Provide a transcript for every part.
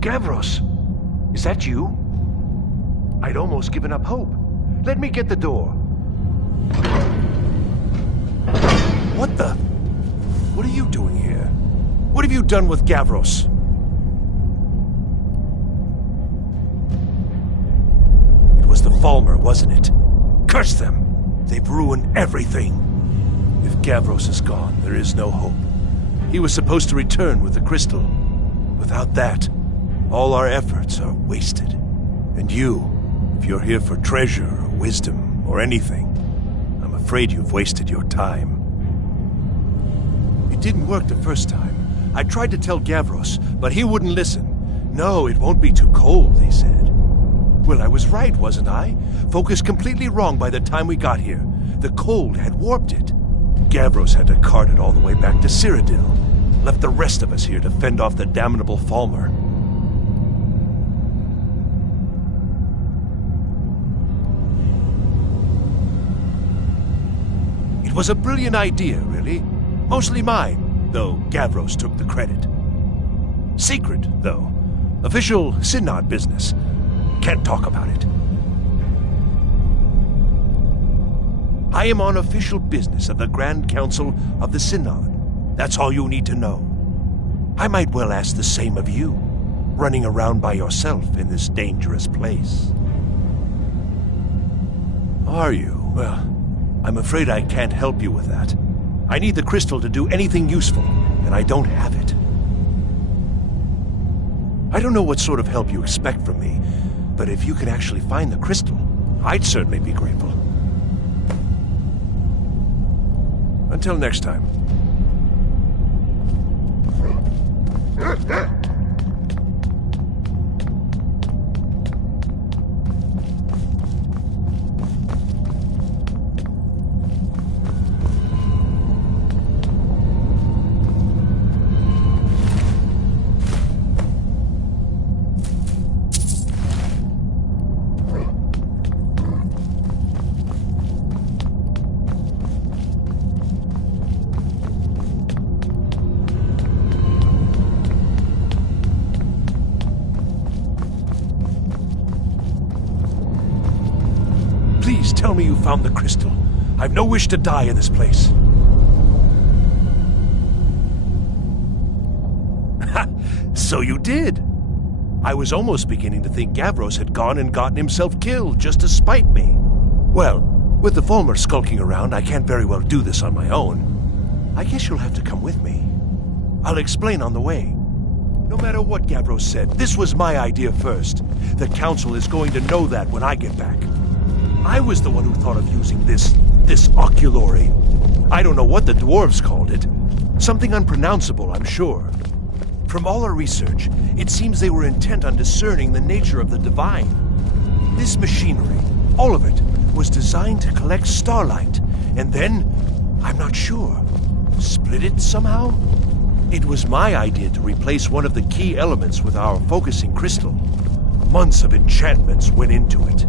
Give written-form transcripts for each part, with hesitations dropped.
Gavros, is that you? I'd almost given up hope. Let me get the door. What the? What are you doing here? What have you done with Gavros? It was the Falmer, wasn't it? Curse them! They've ruined everything. If Gavros is gone, there is no hope. He was supposed to return with the crystal. Without that, all our efforts are wasted. And you, if you're here for treasure or wisdom or anything, I'm afraid you've wasted your time. It didn't work the first time. I tried to tell Gavros, but he wouldn't listen. No, it won't be too cold, he said. Well, I was right, wasn't I? Focused completely wrong by the time we got here. The cold had warped it. Gavros had to cart it all the way back to Cyrodiil. Left the rest of us here to fend off the damnable Falmer. It was a brilliant idea, really. Mostly mine, though Gavros took the credit. Secret, though. Official Synod business. Can't talk about it. I am on official business of the Grand Council of the Synod. That's all you need to know. I might well ask the same of you, running around by yourself in this dangerous place. Are you? Well, I'm afraid I can't help you with that. I need the crystal to do anything useful, and I don't have it. I don't know what sort of help you expect from me, but if you can actually find the crystal, I'd certainly be grateful. Until next time. Please tell me you found the crystal. I've no wish to die in this place. Ha! So you did. I was almost beginning to think Gavros had gone and gotten himself killed just to spite me. Well, with the Falmer skulking around, I can't very well do this on my own. I guess you'll have to come with me. I'll explain on the way. No matter what Gavros said, this was my idea first. The Council is going to know that when I get back. I was the one who thought of using this oculory. I don't know what the dwarves called it. Something unpronounceable, I'm sure. From all our research, it seems they were intent on discerning the nature of the divine. This machinery, all of it, was designed to collect starlight, and then, I'm not sure, split it somehow? It was my idea to replace one of the key elements with our focusing crystal. Months of enchantments went into it.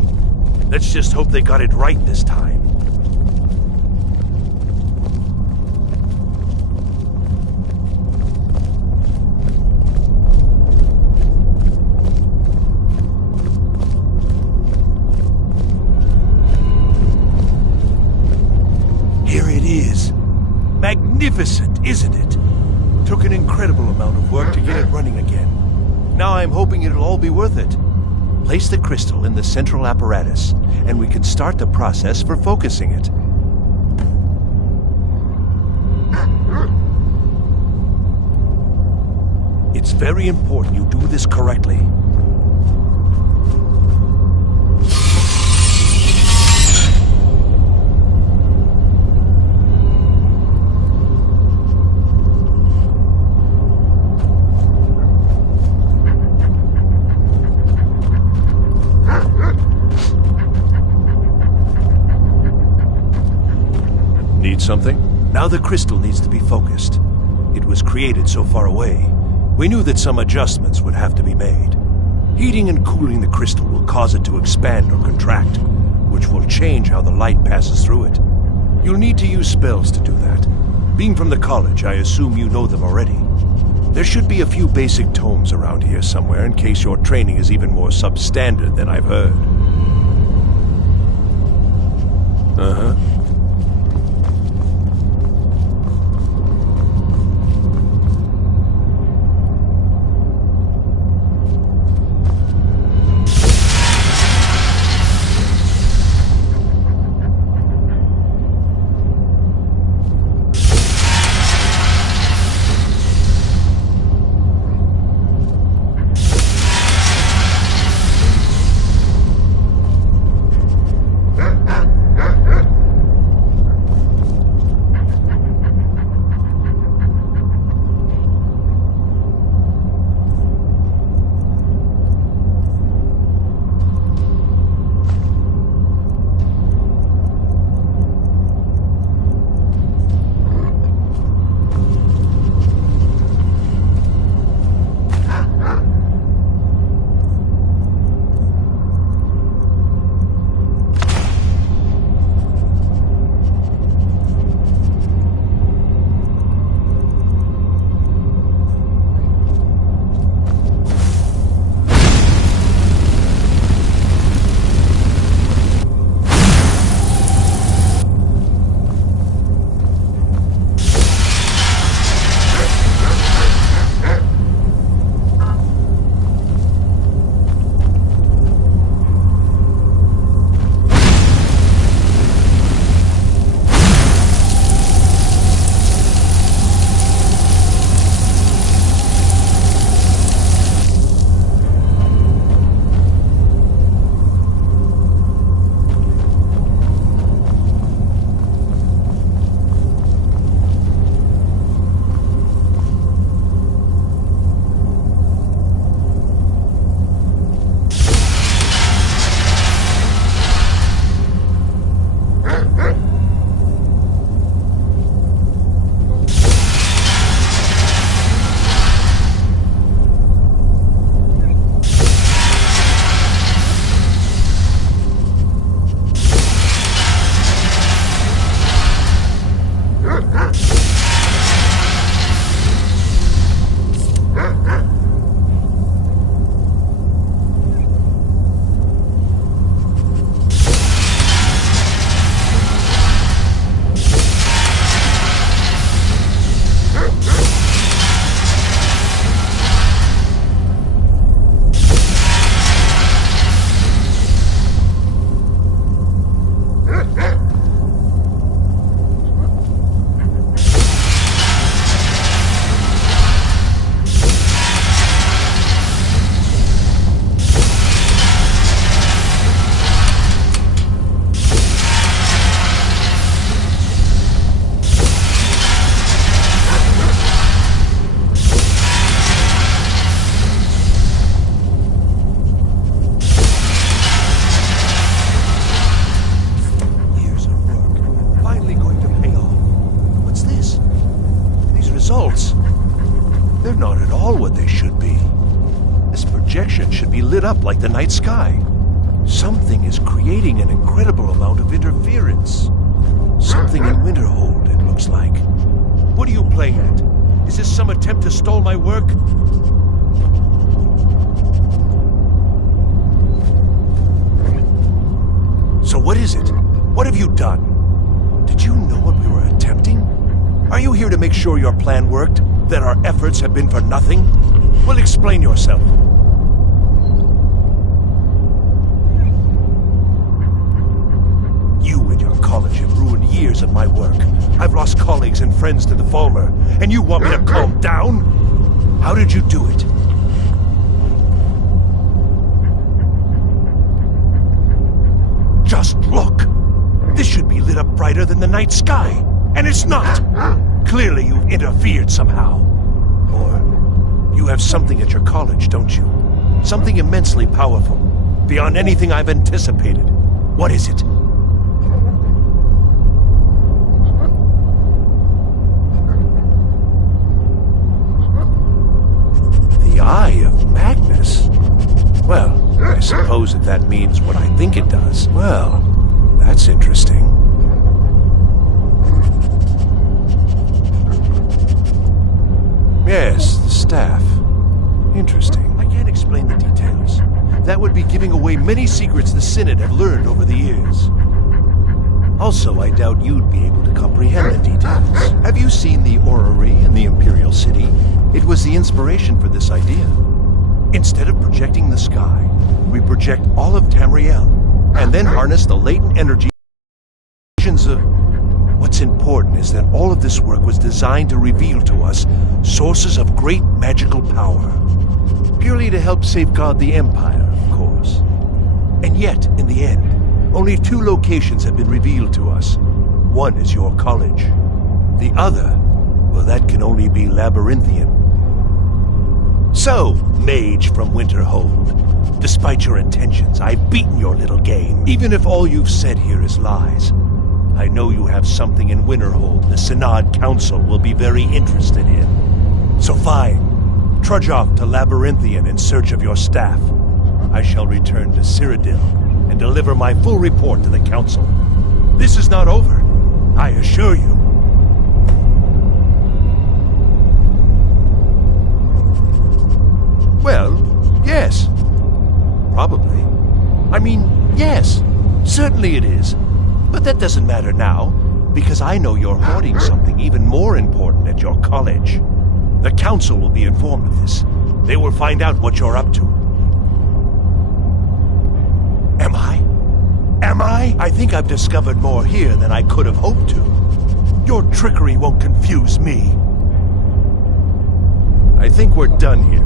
Let's just hope they got it right this time. Here it is. Magnificent, isn't it? Took an incredible amount of work to get it running again. Now I'm hoping it'll all be worth it. Place the crystal in the central apparatus, and we can start the process for focusing it. It's very important you do this correctly. Need something? Now the crystal needs to be focused. It was created so far away. We knew that some adjustments would have to be made. Heating and cooling the crystal will cause it to expand or contract, which will change how the light passes through it. You'll need to use spells to do that. Being from the college, I assume you know them already. There should be a few basic tomes around here somewhere in case your training is even more substandard than I've heard. Uh-huh. Lit up like the night sky. Something is creating an incredible amount of interference. Something in Winterhold, it looks like. What are you playing at? Is this some attempt to stall my work? So what is it? What have you done? Did you know what we were attempting? Are you here to make sure your plan worked? That our efforts have been for nothing? Well, explain yourself. College have ruined years of my work. I've lost colleagues and friends to the Falmer, and you want me to calm down? How did you do it? Just look! This should be lit up brighter than the night sky, and it's not! Clearly you've interfered somehow. Or you have something at your college, don't you? Something immensely powerful, beyond anything I've anticipated. What is it? Eye of Magnus? Well, I suppose if that means what I think it does. Well, that's interesting. Yes, the would be giving away many secrets the Synod have learned over the years. Also, I doubt you'd be able to comprehend the details. Have you seen the orrery in the Imperial City? It was the inspiration for this idea. Instead of projecting the sky, we project all of Tamriel, and then harness the latent energy of... What's important is that all of this work was designed to reveal to us sources of great magical power. Purely to help safeguard the Empire, of course. And yet, in the end, only 2 locations have been revealed to us. One is your college. The other, well, that can only be Labyrinthian. So, mage from Winterhold, despite your intentions, I've beaten your little game. Even if all you've said here is lies, I know you have something in Winterhold the Synod Council will be very interested in. So fine, trudge off to Labyrinthian in search of your staff. I shall return to Cyrodiil and deliver my full report to the Council. This is not over, I assure you. Well, yes. Probably. I mean, yes. Certainly it is. But that doesn't matter now, because I know you're hoarding something even more important at your college. The Council will be informed of this. They will find out what you're up to. Am I? Am I? I think I've discovered more here than I could have hoped to. Your trickery won't confuse me. I think we're done here.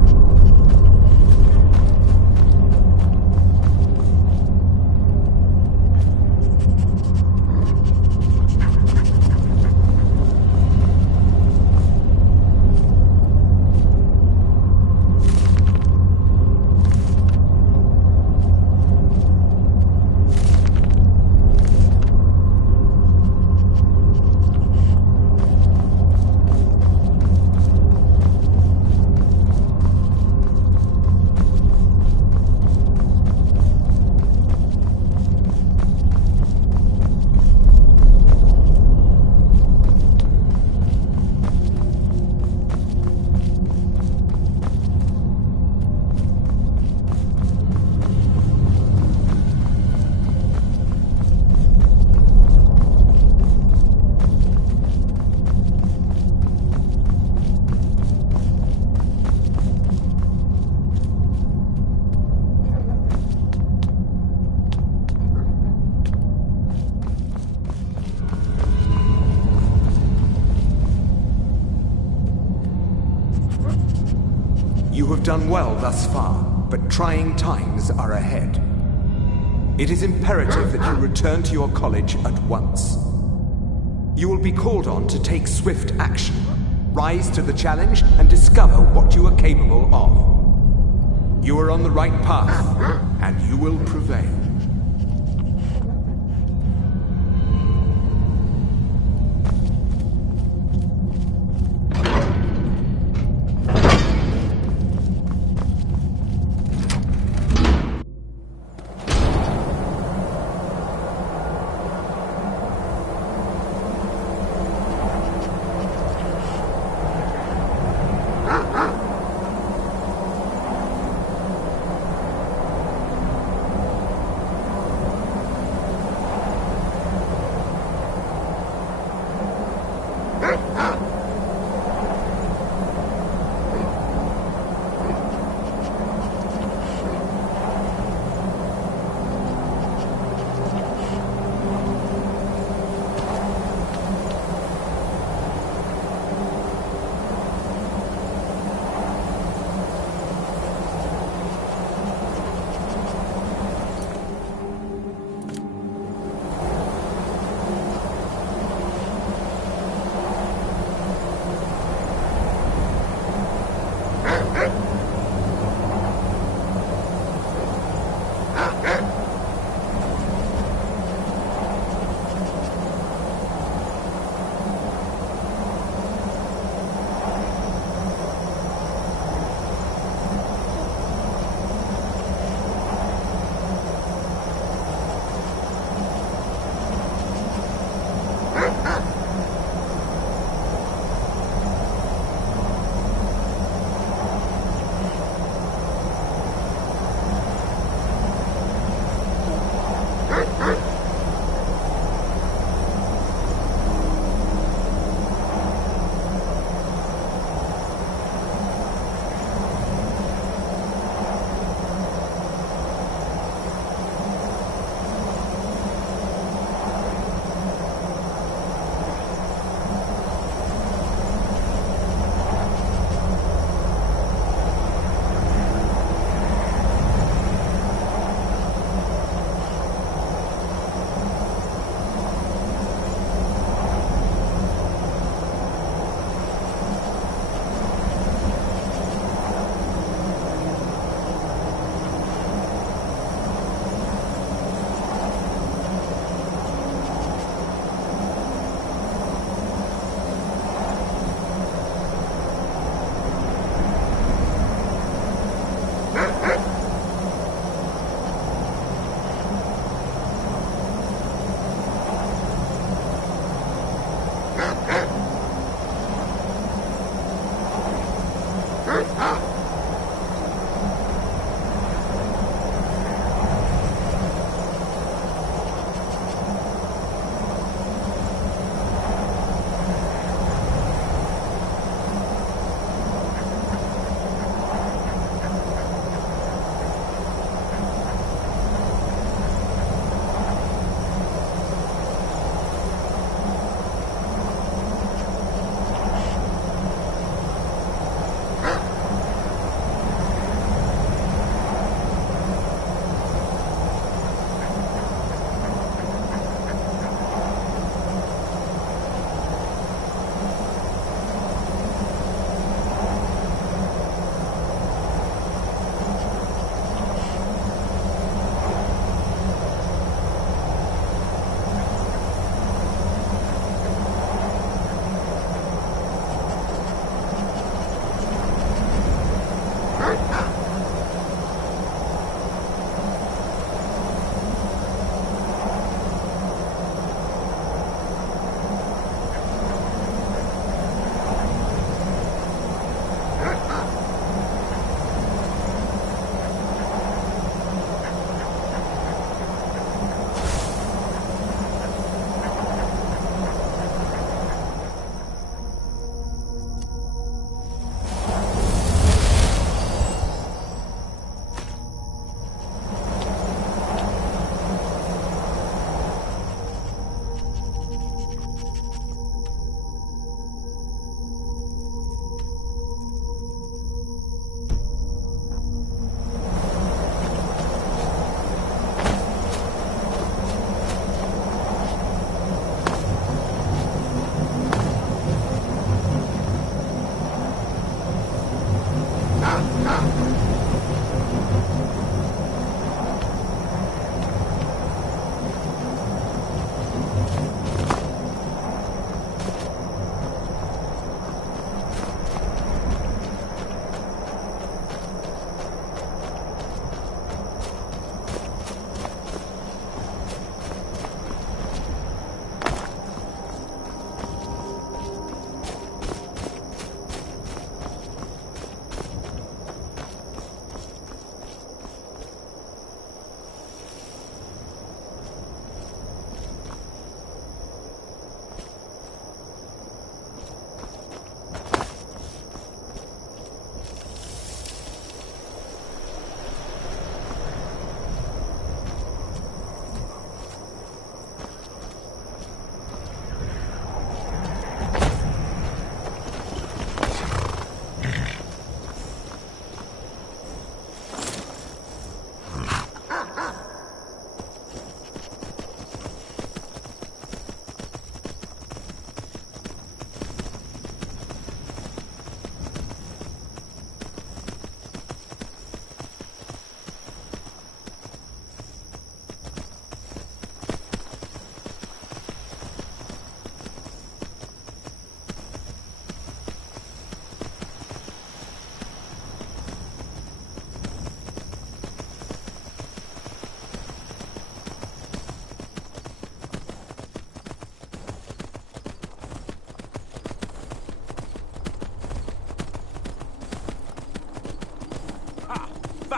You have done well thus far, but trying times are ahead. It is imperative that you return to your college at once. You will be called on to take swift action, rise to the challenge, and discover what you are capable of. You are on the right path, and you will prevail.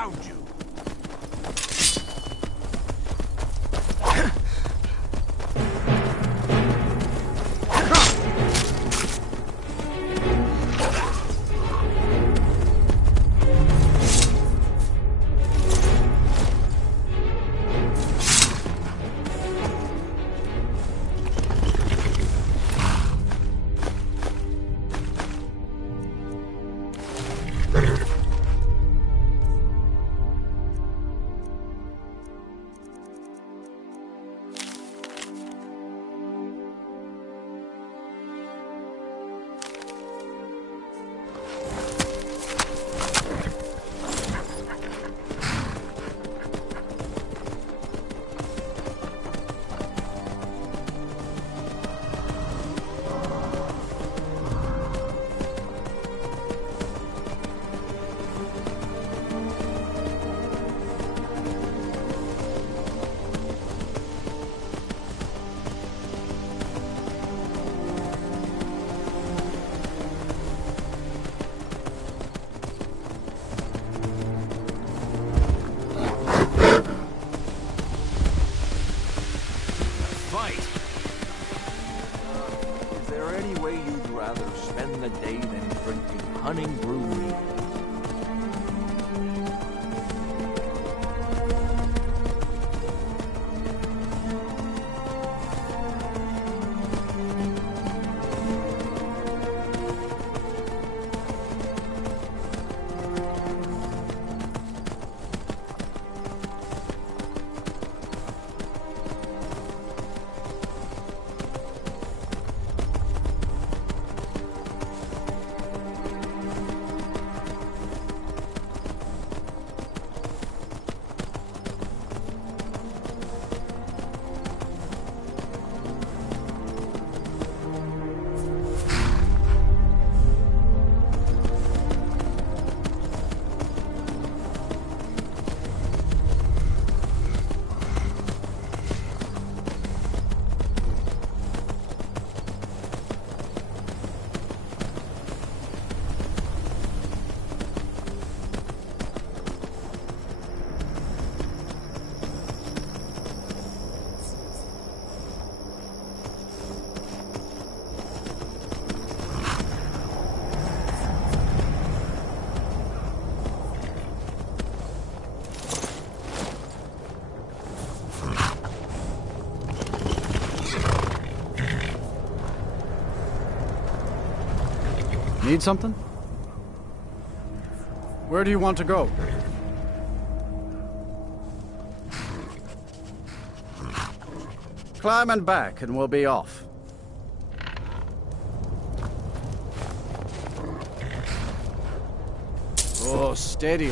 found you. Is there any way you'd rather spend the day than drinking honey brew mead? Need something? Where do you want to go? Climb and back, and we'll be off. Oh, steady.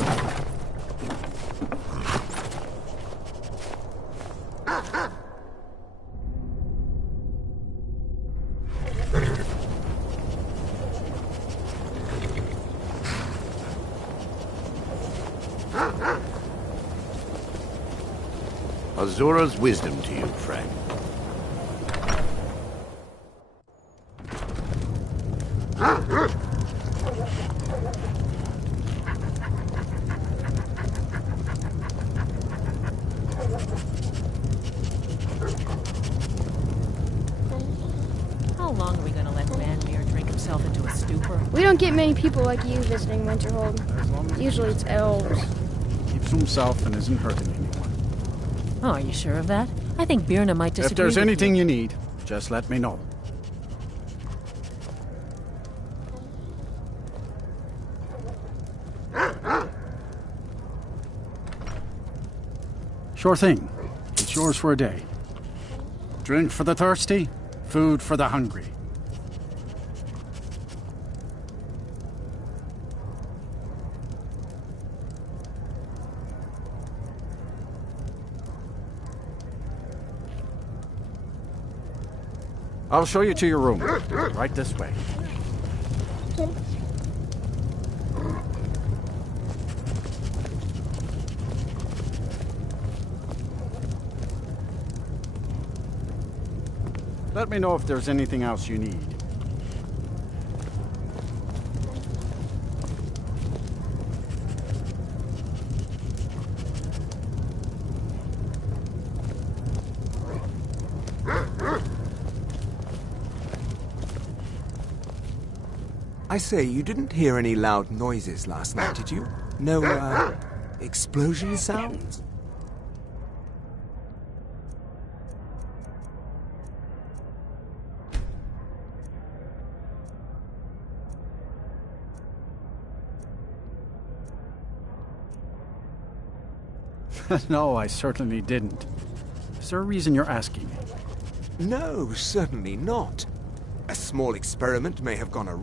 Azura's wisdom to you, friend. How long are we gonna let Ranmir drink himself into a stupor? We don't get many people like you visiting Winterhold. Usually it's elves. Keeps to himself and isn't hurting anyone. Oh, are you sure of that? I think Birna might disagree If there's with anything you. you need, just let me know. Sure thing. It's yours for a day. Drink for the thirsty, food for the hungry. I'll show you to your room. Right this way. Let me know if there's anything else you need. I say, you didn't hear any loud noises last night, did you? No, explosion sounds? No, I certainly didn't. Is there a reason you're asking? No, certainly not. A small experiment may have gone awry.